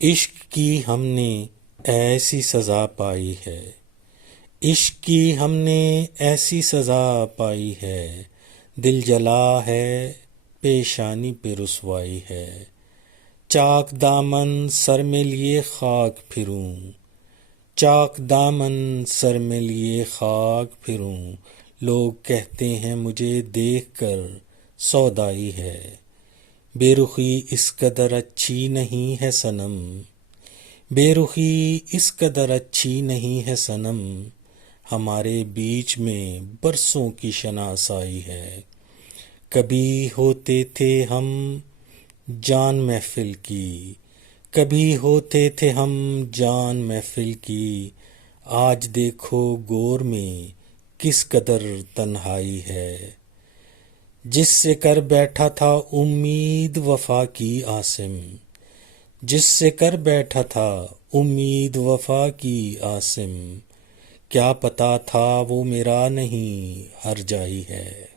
عشق کی ہم نے ایسی سزا پائی ہے، عشق کی ہم نے ایسی سزا پائی ہے، دل جلا ہے پیشانی پہ رسوائی ہے، چاک دامن سر میں لیے خاک پھروں، چاک دامن سر میں لیے خاک پھروں، لوگ کہتے ہیں مجھے دیکھ کر سودائی ہے، بے رخی اس قدر اچھی نہیں ہے صنم، بے رخی اس قدر اچھی نہیں ہے صنم، ہمارے بیچ میں برسوں کی شناسائی ہے، کبھی ہوتے تھے ہم جان محفل کی، کبھی ہوتے تھے ہم جان محفل کی، آج دیکھو گور میں کس قدر تنہائی ہے، جس سے کر بیٹھا تھا امید وفا کی عاصم، جس سے کر بیٹھا تھا امید وفا کی عاصم، کیا پتا تھا وہ میرا نہیں ہر جائی ہے۔